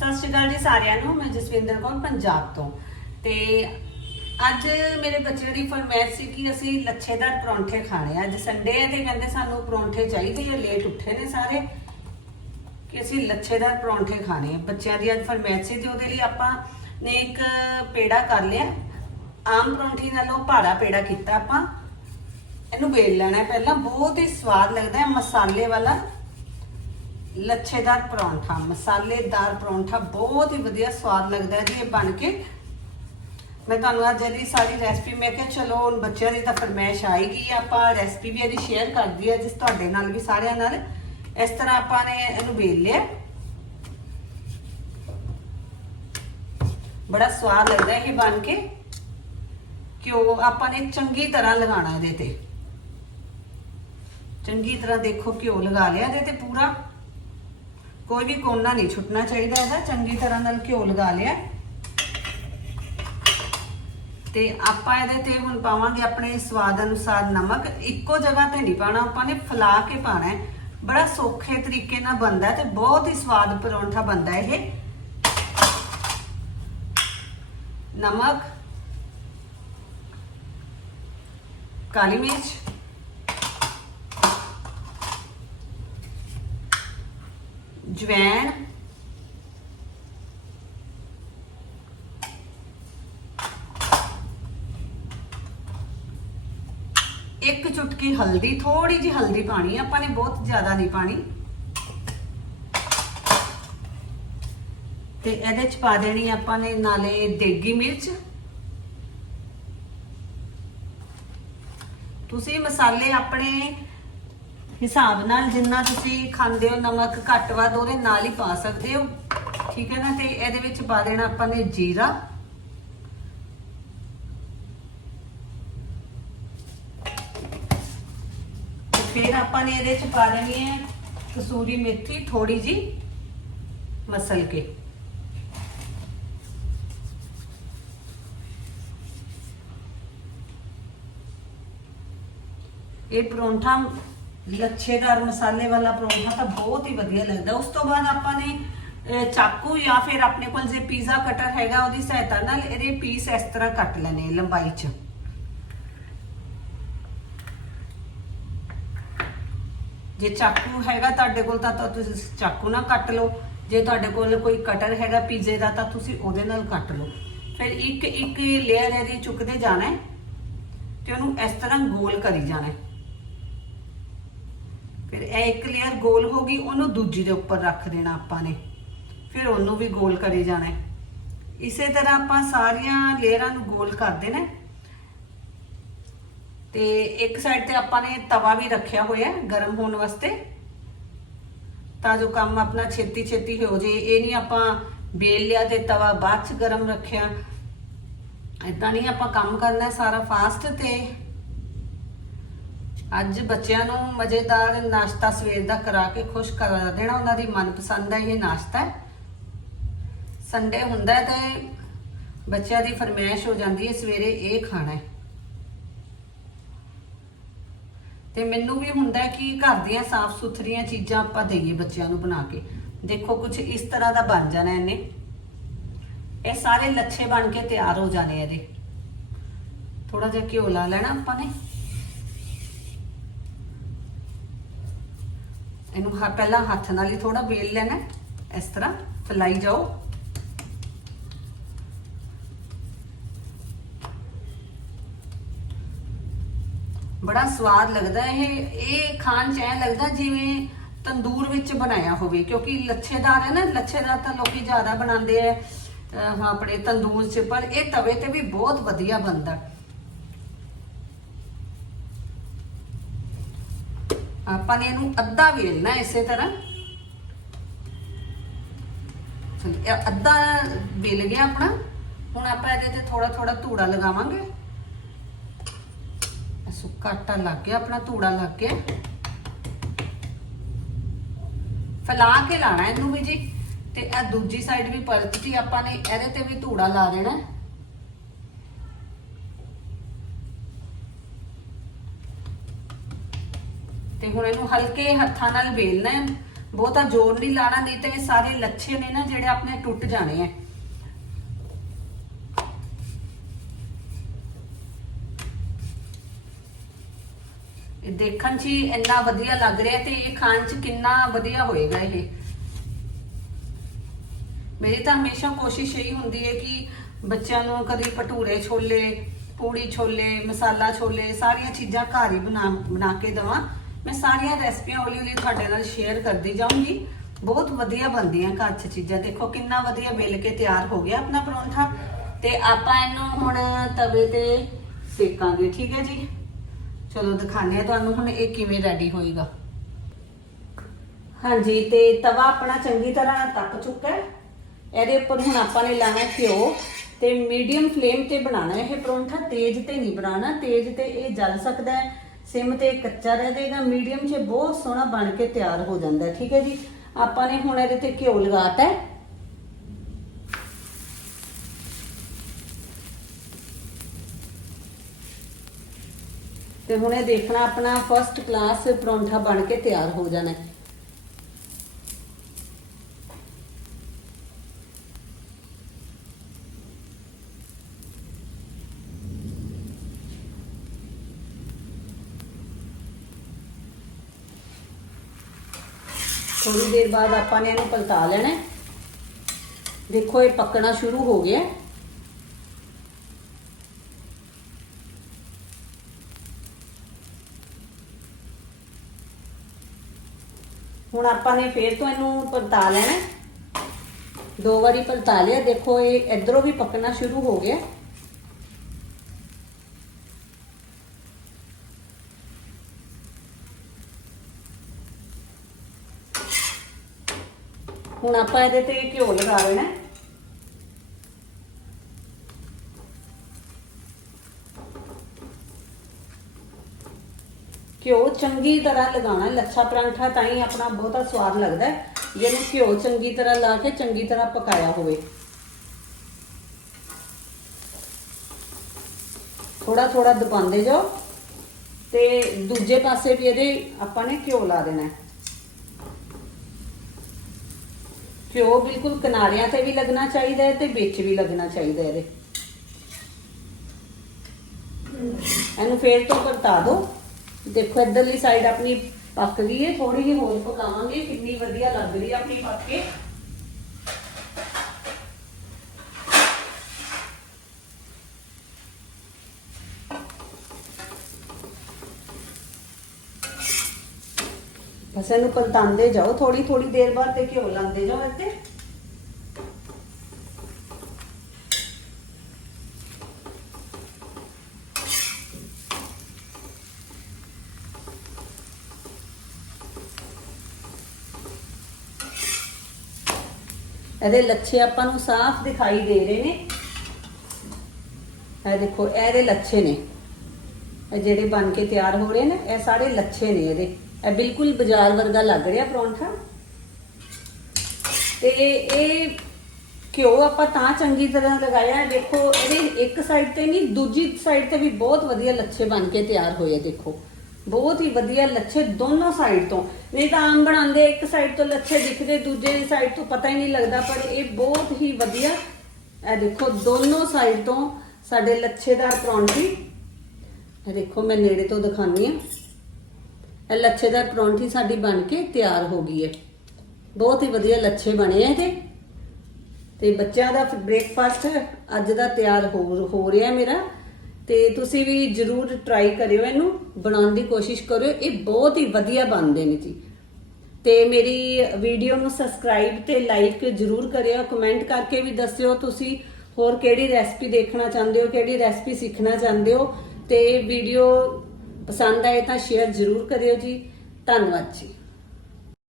ਸਤਿ ਸ਼੍ਰੀ ਅਕਾਲ ਜੀ ਸਾਰਿਆਂ ਨੂੰ, ਮੈਂ ਜਸਵਿੰਦਰ ਕੌਰ ਪੰਜਾਬ ਤੋਂ। ਤੇ ਅੱਜ ਮੇਰੇ ਬੱਚਿਆਂ ਦੀ ਫਰਮਾਇਸ਼ ਸੀ ਕਿ ਅਸੀਂ ਲੱਛੇਦਾਰ ਪਰੌਂਠੇ ਖਾਣੇ ਆ। ਅੱਜ ਸੰਡੇ ਹੈ ਤੇ ਕਹਿੰਦੇ ਸਾਨੂੰ ਪਰੌਂਠੇ ਚਾਹੀਦੇ ਆ ਲੇਟ ਉੱਠੇ ਨੇ ਸਾਰੇ ਕਿ ਅਸੀਂ ਲੱਛੇਦਾਰ ਪਰੌਂਠੇ ਖਾਣੇ ਆ। ਬੱਚਿਆਂ ਦੀ ਅੱਜ ਫਰਮਾਇਸ਼ ਸੀ ਤੇ ਉਹਦੇ ਲਈ ਆਪਾਂ ਨੇ ਇੱਕ ਪੇੜਾ ਕਰ ਲਿਆ। ਆਮ ਪਰੌਂਠੀ ਨਾਲੋਂ ਭਾਰਾ ਪੇੜਾ ਕੀਤਾ ਆਪਾਂ। ਇਹਨੂੰ ਵੇਲ ਲੈਣਾ ਪਹਿਲਾਂ, ਬਹੁਤ ਹੀ ਸਵਾਦ ਲੱਗਦਾ ਹੈ, ਮਸਾਲੇ ਵਾਲਾ। ਲੱਛੇਦਾਰ ਪਰੌਂਠਾ, ਮਸਾਲੇਦਾਰ ਪਰੌਂਠਾ, ਬਹੁਤ ਹੀ ਵਧੀਆ ਸਵਾਦ ਲੱਗਦਾ ਹੈ ਜੀ, ਇਹ ਬਣ ਕੇ। ਮੈਂ ਤੁਹਾਨੂੰ ਅੱਜ ਇਹਦੀ ਸਾਰੀ ਰੈਸਪੀ ਮੈਂ ਕਿਹਾ ਚਲੋ, ਹੁਣ ਬੱਚਿਆਂ ਦੀ ਤਾਂ ਫਰਮਾਇਸ਼ ਆਏਗੀ, ਆਪਾਂ ਰੈਸਪੀ ਵੀ ਇਹਦੀ ਸ਼ੇਅਰ ਕਰਦੀ ਹੈ, ਜਿਸ ਤੁਹਾਡੇ ਨਾਲ ਵੀ ਸਾਰਿਆਂ ਨਾਲ। ਇਸ ਤਰ੍ਹਾਂ ਆਪਾਂ ਨੇ ਇਹਨੂੰ ਵੇਲ ਲਿਆ। ਬੜਾ ਸਵਾਦ ਲੱਗਦਾ ਇਹ ਬਣ ਕੇ। ਘਿਓ ਆਪਾਂ ਨੇ ਚੰਗੀ ਤਰ੍ਹਾਂ ਲਗਾਉਣਾ ਇਹਦੇ ਤੇ। ਚੰਗੀ ਤਰ੍ਹਾਂ ਦੇਖੋ ਘਿਓ ਲਗਾ ਲਿਆ ਇਹਦੇ ਤੇ ਪੂਰਾ। ਕੋਈ ਵੀ ਕੋਨਾ ਨਹੀਂ ਛੁੱਟਣਾ ਚਾਹੀਦਾ ਇਹਦਾ, ਚੰਗੀ ਤਰ੍ਹਾਂ ਨਾਲ ਘਿਓ ਲਗਾ ਲਿਆ। ਤੇ ਆਪਾਂ ਇਹਦੇ ਤੇ ਹੁਣ ਪਾਵਾਂਗੇ ਆਪਣੇ ਸਵਾਦ ਅਨੁਸਾਰ ਨਮਕ। ਇੱਕੋ ਜਗ੍ਹਾ ਤੇ ਨਹੀਂ ਪਾਣਾ, ਆਪਾਂ ਨੇ ਫਲਾ ਕੇ ਪਾਣਾ ਹੈ। ਬੜਾ ਸੌਖੇ ਤਰੀਕੇ ਨਾਲ ਬਣਦਾ ਤੇ ਬਹੁਤ ਹੀ ਸਵਾਦ ਪਰੌਂਠਾ ਬਣਦਾ ਇਹ। ਨਮਕ, ਕਾਲੀ ਮਿਰਚ ਜਵੈਣ। ਇੱਕ ਚੁਟਕੀ ਹਲਦੀ ਥੋੜੀ ਜੀ ਹਲਦੀ ਪਾਣੀ ਹੈ, ਆਪਾਂ ਨੇ ਬਹੁਤ ਜ਼ਿਆਦਾ ਨਹੀਂ ਪਾਣੀ ਤੇ ਇਹਦੇ ਚ ਪਾ ਦੇਣੀ ਆਪਾਂ ਨੇ ਨਾਲੇ ਦੇਗੀ ਮਿਰਚ। ਤੁਸੀਂ ਮਸਾਲੇ ਆਪਣੇ ਹਿਸਾਬ ਨਾਲ ਜਿੰਨਾ ਤੁਸੀਂ ਖਾਂਦੇ ਹੋ, ਨਮਕ ਘੱਟ ਵੱਧ, ਉਹਦੇ ਨਾਲ ਹੀ ਪਾ ਸਕਦੇ ਹੋ। ਠੀਕ ਹੈ ਨਾ? ਤੇ ਇਹਦੇ ਵਿੱਚ ਪਾ ਦੇਣਾ ਆਪਾਂ ਨੇ ਜੀਰਾ। ਫਿਰ ਆਪਾਂ ਨੇ ਇਹਦੇ ਚ ਪਾ ਦੇਣੀ ਹੈ ਕਸੂਰੀ ਮੇਥੀ ਥੋੜੀ ਜੀ ਮਸਲ ਕੇ। ਇਹ ਪਰੌਂਠਾ ਲੱਛੇਦਾਰ ਮਸਾਲੇ ਵਾਲਾ ਪਰੌਂਠਾ ਤਾਂ ਬਹੁਤ ਹੀ ਵਧੀਆ ਲੱਗਦਾ। ਉਸ ਤੋਂ ਬਾਅਦ ਆਪਾਂ ਨੇ ਚਾਕੂ ਜਾਂ ਫਿਰ ਆਪਣੇ ਕੋਲ ਜੇ ਪੀਜ਼ਾ ਕਟਰ ਹੈਗਾ, ਉਹਦੀ ਸਹਾਇਤਾ ਨਾਲ ਇਹਦੇ ਪੀਸ ਇਸ ਤਰ੍ਹਾਂ ਕੱਟ ਲੈਣੇ ਲੰਬਾਈ 'ਚ। ਜੇ ਚਾਕੂ ਹੈਗਾ ਤੁਹਾਡੇ ਕੋਲ ਤਾਂ ਤੁਸੀਂ ਚਾਕੂ ਨਾਲ ਕੱਟ ਲਓ। ਜੇ ਤੁਹਾਡੇ ਕੋਲ ਕੋਈ ਕਟਰ ਹੈਗਾ ਪੀਜ਼ੇ ਦਾ ਤਾਂ ਤੁਸੀਂ ਉਹਦੇ ਨਾਲ ਕੱਟ ਲਓ। ਫਿਰ ਇੱਕ ਇੱਕ ਲੇਅਰ ਇਹਦੀ ਚੁੱਕਦੇ ਜਾਣਾ ਤੇ ਉਹਨੂੰ ਇਸ ਤਰ੍ਹਾਂ ਗੋਲ ਕਰੀ ਜਾਣਾ ਫਿਰ ਇਹ ਇੱਕ ਲੇਅਰ ਗੋਲ ਹੋ ਗਈ, ਉਹਨੂੰ ਦੂਜੀ ਦੇ ਉੱਪਰ ਰੱਖ ਦੇਣਾ ਆਪਾਂ ਨੇ। ਫਿਰ ਉਹਨੂੰ ਵੀ ਗੋਲ ਕਰੀ ਜਾਣਾ ਹੈ। ਇਸੇ ਤਰ੍ਹਾਂ ਆਪਾਂ ਸਾਰੀਆਂ ਲੇਅਰਾਂ ਨੂੰ ਗੋਲ ਕਰ ਦੇਣਾ ਤੇ ਇੱਕ ਸਾਈਡ ਤੇ ਆਪਾਂ ਨੇ ਤਵਾ ਵੀ ਰੱਖਿਆ ਹੋਇਆ ਗਰਮ ਹੋਣ ਵਾਸਤੇ। ਤਾਂ ਜੋ ਕੰਮ ਆਪਣਾ ਛੇਤੀ ਛੇਤੀ ਹੋ ਜੇ ਇਹ ਨਹੀਂ ਆਪਾਂ ਬੇਲ ਲਿਆ ਤੇ ਤਵਾ ਬਾਅਦ ਚ ਗਰਮ ਰੱਖਿਆ। ਇਦਾਂ ਨਹੀਂ ਆਪਾਂ ਕੰਮ ਕਰਨਾ ਸਾਰਾ ਫਾਸਟ ਤੇ। ਅੱਜ ਬੱਚਿਆਂ ਨੂੰ ਮਜ਼ੇਦਾਰ ਨਾਸ਼ਤਾ ਸਵੇਰ ਦਾ ਕਰਾ ਕੇ ਖੁਸ਼ ਕਰਾ ਦੇਣਾ, ਉਹਨਾਂ ਦੀ ਮਨਪਸੰਦ ਦਾ ਇਹ ਨਾਸ਼ਤਾ ਹੈ। ਸੰਡੇ ਹੁੰਦਾ ਹੈ ਤੇ ਬੱਚਿਆਂ ਦੀ ਫਰਮਾਇਸ਼ ਹੋ ਜਾਂਦੀ ਹੈ, ਸਵੇਰੇ ਇਹ ਖਾਣਾ ਹੈ। ਤੇ ਮੈਨੂੰ ਵੀ ਹੁੰਦਾ ਕਿ ਘਰ ਦੀਆਂ ਸਾਫ਼ ਸੁਥਰੀਆਂ ਚੀਜ਼ਾਂ ਆਪਾਂ ਦੇਈਏ ਬੱਚਿਆਂ ਨੂੰ ਬਣਾ ਕੇ। ਦੇਖੋ ਕੁਝ ਇਸ ਤਰ੍ਹਾਂ ਦਾ ਬਣ ਜਾਣਾ ਇਹਨੇ। ਇਹ ਸਾਰੇ ਲੱਛੇ ਬਣ ਕੇ ਤਿਆਰ ਹੋ ਜਾਣੇ ਇਹਦੇ। ਥੋੜਾ ਜਿਹਾ ਘਿਓ ਲਾ ਲੈਣਾ ਆਪਾਂ ਨੇ। ਇਹਨੂੰ ਹ ਪਹਿਲਾਂ ਹੱਥ ਨਾਲ ਹੀ ਥੋੜਾ ਵੇਲ ਲੈਣਾ ਹੈ, ਇਸ ਤਰ੍ਹਾਂ ਫੈਲਾਈ ਜਾਓ। ਬੜਾ ਸਵਾਦ ਲੱਗਦਾ ਹੈ ਇਹ। ਇਹ ਖਾਣ ਚ ਐ ਲੱਗਦਾ ਜਿਵੇਂ ਤੰਦੂਰ ਵਿੱਚ ਬਣਾਇਆ ਹੋਵੇ ਕਿਉਂਕਿ ਲੱਛੇਦਾਰ ਹੈ ਨਾ ਲੱਛੇਦਾਰ ਤਾਂ ਲੋਕੀ ਜ਼ਿਆਦਾ ਬਣਾਉਂਦੇ ਆ ਅਹ ਆਪਣੇ ਤੰਦੂਰ 'ਚ ਪਰ ਇਹ ਤਵੇ ਤੇ ਵੀ ਬਹੁਤ ਵਧੀਆ ਬਣਦਾ। ਆਪਾਂ ਨੇ ਇਹਨੂੰ ਅੱਧਾ ਵੇਲਣਾ ਇਸੇ ਤਰ੍ਹਾਂ। ਅੱਧਾ ਵੇਲ ਗਿਆ ਆਪਣਾ। ਹੁਣ ਆਪਾਂ ਇਹਦੇ ਤੇ ਥੋੜਾ ਥੋੜਾ ਧੂੜਾ ਲਗਾਵਾਂਗੇ। ਇਹ ਸੁੱਕਾ ਆਟਾ ਲੱਗ ਗਿਆ, ਆਪਣਾ ਧੂੜਾ ਲੱਗ ਗਿਆ। ਫੈਲਾ ਕੇ ਲਾਣਾ ਇਹਨੂੰ ਵੀ ਜੀ। ਤੇ ਇਹ ਦੂਜੀ ਸਾਈਡ ਵੀ ਪਰਤ ਜੀ ਆਪਾਂ ਨੇ ਇਹਦੇ ਤੇ ਵੀ ਧੂੜਾ ਲਾ ਦੇਣਾ। ਹੁਣ ਇਹਨੂੰ ਹਲਕੇ ਹੱਥਾਂ ਨਾਲ ਵੇਲਣਾ ਹੈ। ਬਹੁਤਾ ਜ਼ੋਰ ਨਹੀਂ ਲਾਣਾ, ਨਹੀਂ ਤੇ ਇਹ ਸਾਰੇ ਲੱਛੇ ਨੇ ਨਾ ਜਿਹੜੇ ਆਪਣੇ ਟੁੱਟ ਜਾਣੇ ਆ ਇਹ ਦੇਖਣ 'ਚ ਇੰਨਾ ਵਧੀਆ ਲੱਗ ਰਿਹਾ ਤੇ ਇਹ ਖਾਣ 'ਚ ਕਿੰਨਾ ਵਧੀਆ ਹੋਏਗਾ ਇਹ। ਮੇਰੀ ਤਾਂ ਹਮੇਸ਼ਾ ਕੋਸ਼ਿਸ਼ ਇਹੀ ਹੁੰਦੀ ਹੈ ਕਿ ਬੱਚਿਆਂ ਨੂੰ ਕਦੀ ਭਟੂਰੇ ਛੋਲੇ, ਪੂੜੀ ਛੋਲੇ, ਮਸਾਲਾ ਛੋਲੇ, ਸਾਰੀਆਂ ਚੀਜ਼ਾਂ ਘਰ ਹੀ ਬਣਾ ਬਣਾ ਕੇ ਦਵਾਂ। ਮੈਂ ਸਾਰੀਆਂ ਰੈਸਪੀਆਂ ਹੌਲੀ ਹੌਲੀ ਤੁਹਾਡੇ ਨਾਲ ਸ਼ੇਅਰ ਕਰਦੀ ਜਾਊਂਗੀ। ਬਹੁਤ ਵਧੀਆ ਬਣਦੀਆਂ ਘਰ 'ਚ ਚੀਜ਼ਾਂ। ਦੇਖੋ ਕਿੰਨਾ ਵਧੀਆ ਬਿਲ ਕੇ ਤਿਆਰ ਹੋ ਗਿਆ ਆਪਣਾ ਪਰੌਂਠਾ। ਤੇ ਆਪਾਂ ਇਹਨੂੰ ਹੁਣ ਤਵੇ ਤੇ ਸੇਕਾਂਗੇ, ਠੀਕ ਹੈ ਜੀ? ਚਲੋ ਦਿਖਾਉਂਦੇ ਆ ਤੁਹਾਨੂੰ ਹੁਣ ਇਹ ਕਿਵੇਂ ਰੈਡੀ ਹੋਏਗਾ। ਹਾਂਜੀ, ਤੇ ਤਵਾ ਆਪਣਾ ਚੰਗੀ ਤਰ੍ਹਾਂ ਤੱਪ ਚੁੱਕਾ ਹੈ। ਇਹਦੇ ਉੱਪਰ ਹੁਣ ਆਪਾਂ ਨੇ ਲਾਣਾ ਘਿਓ ਤੇ ਮੀਡੀਅਮ ਫਲੇਮ ਤੇ ਬਣਾਉਣਾ ਇਹ ਪਰੌਂਠਾ। ਤੇਜ਼ ਤੇ ਨਹੀਂ ਬਣਾਉਣਾ। ਤੇਜ਼ ਤੇ ਇਹ ਜਲ ਸਕਦਾ ਹੈ। ਸਿਮ ਤੇ ਕੱਚਾ ਰਹਿ ਜਾਏਗਾ ਮੀਡੀਅਮ 'ਚ ਬਹੁਤ ਸੋਹਣਾ ਬਣ ਕੇ ਤਿਆਰ ਹੋ ਜਾਂਦਾ ਹੈ, ਠੀਕ ਹੈ ਜੀ। ਆਪਾਂ ਨੇ ਹੁਣ ਇਹਦੇ ਤੇ ਘਿਓ ਲਗਾਤਾ ਹੈ। ਤੇ ਹੁਣ ਇਹ ਦੇਖਣਾ ਆਪਣਾ ਫਰਸਟ ਕਲਾਸ ਪਰੌਂਠਾ ਬਣ ਕੇ ਤਿਆਰ ਹੋ ਜਾਣਾ ਹੈ। ਥੋੜੀ ਦੇਰ ਬਾਅਦ ਆਪਾਂ ਨੇ ਇਹਨੂੰ ਪਲਟਾ ਲੈਣਾ ਦੇਖੋ, ਇਹ ਪੱਕਣਾ ਸ਼ੁਰੂ ਹੋ ਗਿਆ ਹੁਣ ਆਪਾਂ ਨੇ ਫੇਰ ਤੋਂ ਇਹਨੂੰ ਪਲਟਾ ਲੈਣਾ ਦੋ ਵਾਰੀ ਪਲਟਾ ਲਿਆ। ਦੇਖੋ, ਇਹ ਇਧਰੋਂ ਵੀ ਪੱਕਣਾ ਸ਼ੁਰੂ ਹੋ ਗਿਆ ਹੁਣ ਆਪਾਂ ਇਹਦੇ ਤੇ ਘਿਓ ਲਗਾ ਲੈਣਾ। ਘਿਓ ਚੰਗੀ ਤਰ੍ਹਾਂ ਲਗਾਉਣਾ, ਲੱਛਾ ਪਰਾਂਠਾ ਤਾਂ ਹੀ ਆਪਣਾ ਬਹੁਤਾ ਸਵਾਦ ਲੱਗਦਾ ਹੈ ਜੇ ਘਿਓ ਚੰਗੀ ਤਰ੍ਹਾਂ ਲਾ ਕੇ ਚੰਗੀ ਤਰ੍ਹਾਂ ਪਕਾਇਆ ਹੋਵੇ। ਥੋੜਾ ਥੋੜਾ ਦਬਾਉਂਦੇ ਜਾਓ ਤੇ ਦੂਜੇ ਪਾਸੇ ਵੀ ਇਹਦੇ ਆਪਾਂ ਨੇ ਘਿਓ ਲਾ ਦੇਣਾ ਹੈ। ਘਿਓ ਬਿਲਕੁਲ ਕਿਨਾਰਿਆਂ ਤੇ ਵੀ ਲੱਗਣਾ ਚਾਹੀਦਾ ਹੈ ਤੇ ਵਿੱਚ ਵੀ ਲੱਗਣਾ ਚਾਹੀਦਾ ਹੈ ਇਹਦੇ। ਇਹਨੂੰ ਫੇਰ ਤੋਂ ਪਰਤਾ ਦਿਓ ਦੇਖੋ, ਇੱਧਰਲੀ ਸਾਈਡ ਆਪਣੀ ਪੱਕ ਗਈ ਹੈ ਥੋੜੀ ਜਿਹੀ ਹੋਰ ਪਕਾਵਾਂਗੇ। ਕਿੰਨੀ ਵਧੀਆ ਲੱਗ ਰਹੀ ਹੈ ਆਪਣੀ ਪੱਕ ਕੇ। ਬਸ ਇਹਨੂੰ ਪਲਟਾਉਂਦੇ ਜਾਓ ਥੋੜੀ ਥੋੜੀ ਦੇਰ ਬਾਅਦ ਤੇ ਘਿਓ ਲਾਉਂਦੇ ਜਾਓ ਇੱਥੇ। ਇਹਦੇ ਲੱਛੇ ਆਪਾਂ ਨੂੰ ਸਾਫ਼ ਦਿਖਾਈ ਦੇ ਰਹੇ ਨੇ। ਇਹ ਦੇਖੋ, ਇਹਦੇ ਲੱਛੇ ਨੇ। ਇਹ ਜਿਹੜੇ ਬਣ ਕੇ ਤਿਆਰ ਹੋ ਰਹੇ ਨੇ, ਇਹ ਸਾਰੇ ਲੱਛੇ ਨੇ ਇਹਦੇ। ਇਹ ਬਿਲਕੁਲ ਬਾਜ਼ਾਰ ਵਰਗਾ ਲੱਗ ਰਿਹਾ ਪਰੌਂਠਾ। ਤੇ ਇਹ ਘਿਓ ਆਪਾਂ ਤਾਂ ਚੰਗੀ ਤਰ੍ਹਾਂ ਲਗਾਇਆ, ਦੇਖੋ, ਇਹਦੇ ਇੱਕ ਸਾਈਡ ਤੇ ਨਹੀਂ, ਦੂਜੀ ਸਾਈਡ ਤੇ ਵੀ ਬਹੁਤ ਵਧੀਆ ਲੱਛੇ ਬਣ ਕੇ ਤਿਆਰ ਹੋਏ ਦੇਖੋ। ਬਹੁਤ ਹੀ ਵਧੀਆ ਲੱਛੇ ਦੋਨੋਂ ਸਾਈਡ ਤੋਂ। ਨਹੀਂ ਤਾਂ ਆਮ ਬਣਾਉਂਦੇ, ਇੱਕ ਸਾਈਡ ਤੋਂ ਲੱਛੇ ਦਿਖਦੇ, ਦੂਜੇ ਸਾਈਡ ਤੋਂ ਪਤਾ ਹੀ ਨਹੀਂ ਲੱਗਦਾ, ਪਰ ਇਹ ਬਹੁਤ ਹੀ ਵਧੀਆ, ਇਹ ਦੇਖੋ, ਦੋਨੋਂ ਸਾਈਡ ਤੋਂ ਸਾਡੇ ਲੱਛੇਦਾਰ ਪਰੌਂਠੀ। ਇਹ ਦੇਖੋ, ਮੈਂ ਨੇੜੇ ਤੋਂ ਦਿਖਾਉਂਦੀ ਆ ਇਹ ਲੱਛੇਦਾਰ ਪਰੌਂਠੀ ਸਾਡੀ ਬਣ ਕੇ ਤਿਆਰ ਹੋ ਗਈ ਹੈ। ਬਹੁਤ ਹੀ ਵਧੀਆ ਲੱਛੇ ਬਣੇ ਆ ਇਹਦੇ। ਤੇ ਬੱਚਿਆਂ ਦਾ ਬ੍ਰੇਕਫਾਸਟ ਅੱਜ ਦਾ ਤਿਆਰ ਹੋ ਹੋ ਰਿਹਾ ਮੇਰਾ। ਤੇ ਤੁਸੀਂ ਵੀ ਜਰੂਰ ਟਰਾਈ ਕਰਿਓ ਇਹਨੂੰ, ਬਣਾਉਣ ਦੀ ਕੋਸ਼ਿਸ਼ ਕਰਿਓ। ਇਹ ਬਹੁਤ ਹੀ ਵਧੀਆ ਬਣਦੇ ਨੇ ਜੀ। ਤੇ ਮੇਰੀ ਵੀਡੀਓ ਨੂੰ ਸਬਸਕ੍ਰਾਈਬ ਤੇ ਲਾਈਕ ਜਰੂਰ ਕਰਿਓ। ਕਮੈਂਟ ਕਰਕੇ ਵੀ ਦੱਸਿਓ ਤੁਸੀਂ ਹੋਰ ਕਿਹੜੀ ਰੈਸਪੀ ਦੇਖਣਾ ਚਾਹੁੰਦੇ ਹੋ, ਕਿਹੜੀ ਰੈਸਪੀ ਸਿੱਖਣਾ ਚਾਹੁੰਦੇ ਹੋ। ਤੇ ਵੀਡੀਓ ਪਸੰਦ ਆਏ ਤਾਂ ਸ਼ੇਅਰ ਜਰੂਰ ਕਰਿਓ ਜੀ। ਧੰਨਵਾਦ ਜੀ।